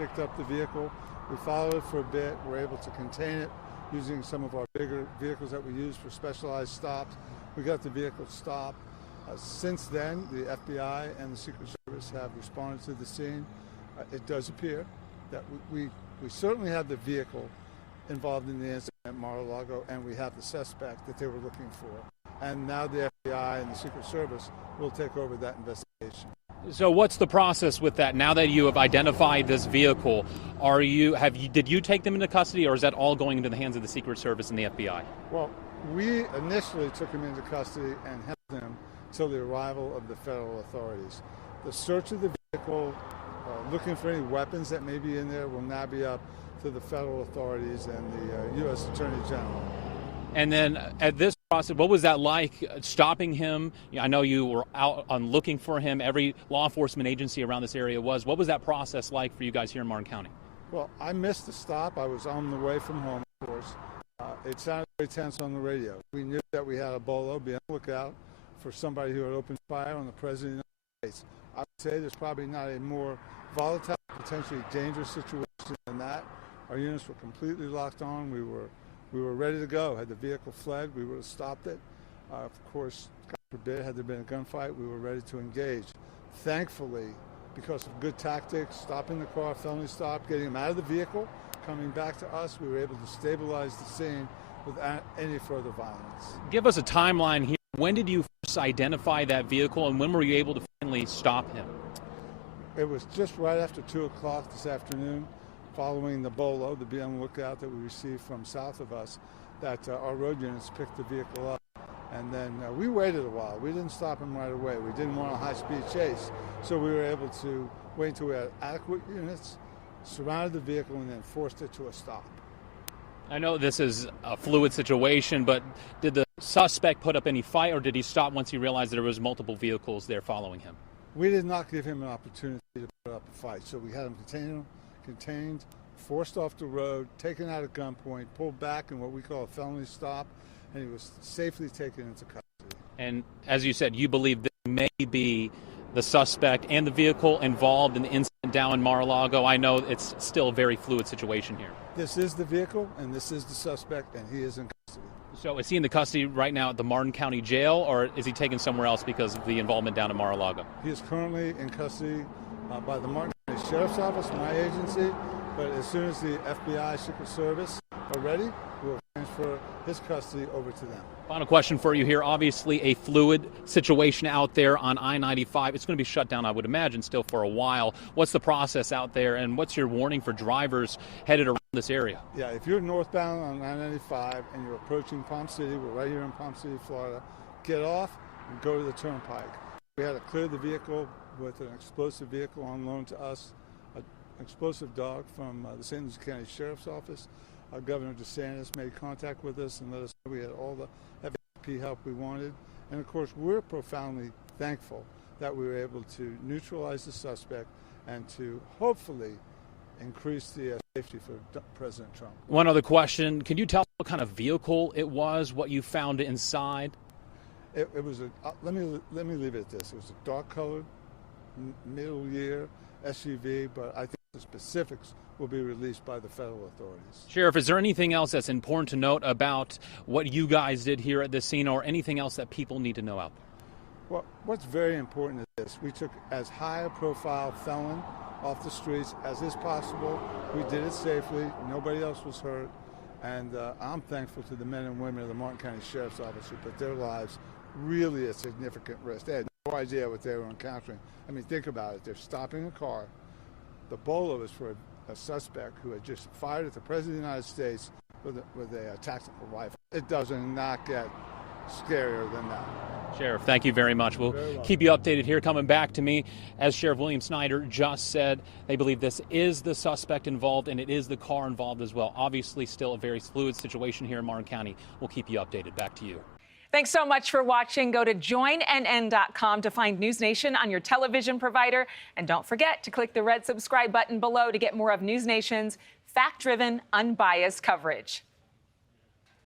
picked up the vehicle. We followed it for a bit. We're able to contain it using some of our bigger vehicles that we use for specialized stops. We got the vehicle stopped. Since then, the FBI and the Secret Service have responded to the scene. It does appear that we certainly have the vehicle involved in the incident at Mar-a-Lago, and we have the suspect that they were looking for. And now the FBI and the Secret Service will take over that investigation. So what's the process with that? Now that you have identified this vehicle, did you take them into custody, or is that all going into the hands of the Secret Service and the FBI? Well, we initially took them into custody and held them till the arrival of the federal authorities. The search of the vehicle, looking for any weapons that may be in there, will now be up to the federal authorities and the U.S. Attorney General. And then at this process, what was that like, stopping him? I know you were out on looking for him. Every law enforcement agency around this area was. What was that process like for you guys here in Martin County? Well, I missed the stop. I was on the way from home, of course. It sounded very tense on the radio. We knew that we had a bolo. Be on the lookout for somebody who had opened fire on the President of the United States. I would say there's probably not a more volatile, potentially dangerous situation than that. Our units were completely locked on. We were ready to go. Had the vehicle fled, we would have stopped it. Of course, God forbid, had there been a gunfight, we were ready to engage. Thankfully, because of good tactics, stopping the car, felony stop, getting him out of the vehicle, coming back to us, we were able to stabilize the scene without any further violence. Give us a timeline here. When did you first identify that vehicle, and when were you able to finally stop him? It was just right after 2 o'clock this afternoon, following the bolo, the be on the lookout that we received from south of us, that our road units picked the vehicle up. And then we waited a while. We didn't stop him right away. We didn't want a high-speed chase, so we were able to wait until we had adequate units, surrounded the vehicle, and then forced it to a stop. I know this is a fluid situation, but did the suspect put up any fight, or did he stop once he realized there was multiple vehicles there following him? We did not give him an opportunity to put up a fight, so we had him contained, forced off the road, taken out at gunpoint, pulled back in what we call a felony stop, and he was safely taken into custody. And as you said, you believe this may be the suspect and the vehicle involved in the incident down in Mar-a-Lago. I know it's still a very fluid situation here. This is the vehicle, and this is the suspect, and he is in custody. So is he in the custody right now at the Martin County Jail, or is he taken somewhere else because of the involvement down in Mar-a-Lago? He is currently in custody by the Martin County Sheriff's Office, my agency, but as soon as the FBI Secret Service are ready, we'll transfer his custody over to them. Final question for you here. Obviously a fluid situation out there on I-95. It's going to be shut down, I would imagine, still for a while. What's the process out there, and what's your warning for drivers headed around this area? Yeah, if you're northbound on I-95 and you're approaching Palm City, we're right here in Palm City, Florida, get off and go to the turnpike. We had to clear the vehicle with an explosive vehicle on loan to us, an explosive dog from the St. Lucie County Sheriff's Office. Governor DeSantis made contact with us and let us know we had all the FAP help we wanted. And of course, we're profoundly thankful that we were able to neutralize the suspect and to hopefully increase the safety for President Trump. One other question. Can you tell us what kind of vehicle it was, what you found inside? It was let me leave it at this. It was a dark-colored, middle-year SUV, but I think the specifics will be released by the federal authorities. Sheriff, is there anything else that's important to note about what you guys did here at this scene, or anything else that people need to know out there? Well, what's very important is this. We took as high a profile felon off the streets as is possible. We did it safely. Nobody else was hurt. And I'm thankful to the men and women of the Martin County Sheriff's Office who put their lives really at significant risk. They had no idea what they were encountering. I mean, think about it. They're stopping a car. The bolo is for a suspect who had just fired at the President of the United States with a tactical rifle. It does not get scarier than that. Sheriff, thank you very much. We'll keep you updated here. Coming back to me, as Sheriff William Snyder just said, they believe this is the suspect involved, and it is the car involved as well. Obviously, still a very fluid situation here in Martin County. We'll keep you updated. Back to you. Thanks so much for watching. Go to joinnn.com to find NewsNation on your television provider. And don't forget to click the red subscribe button below to get more of NewsNation's fact-driven, unbiased coverage.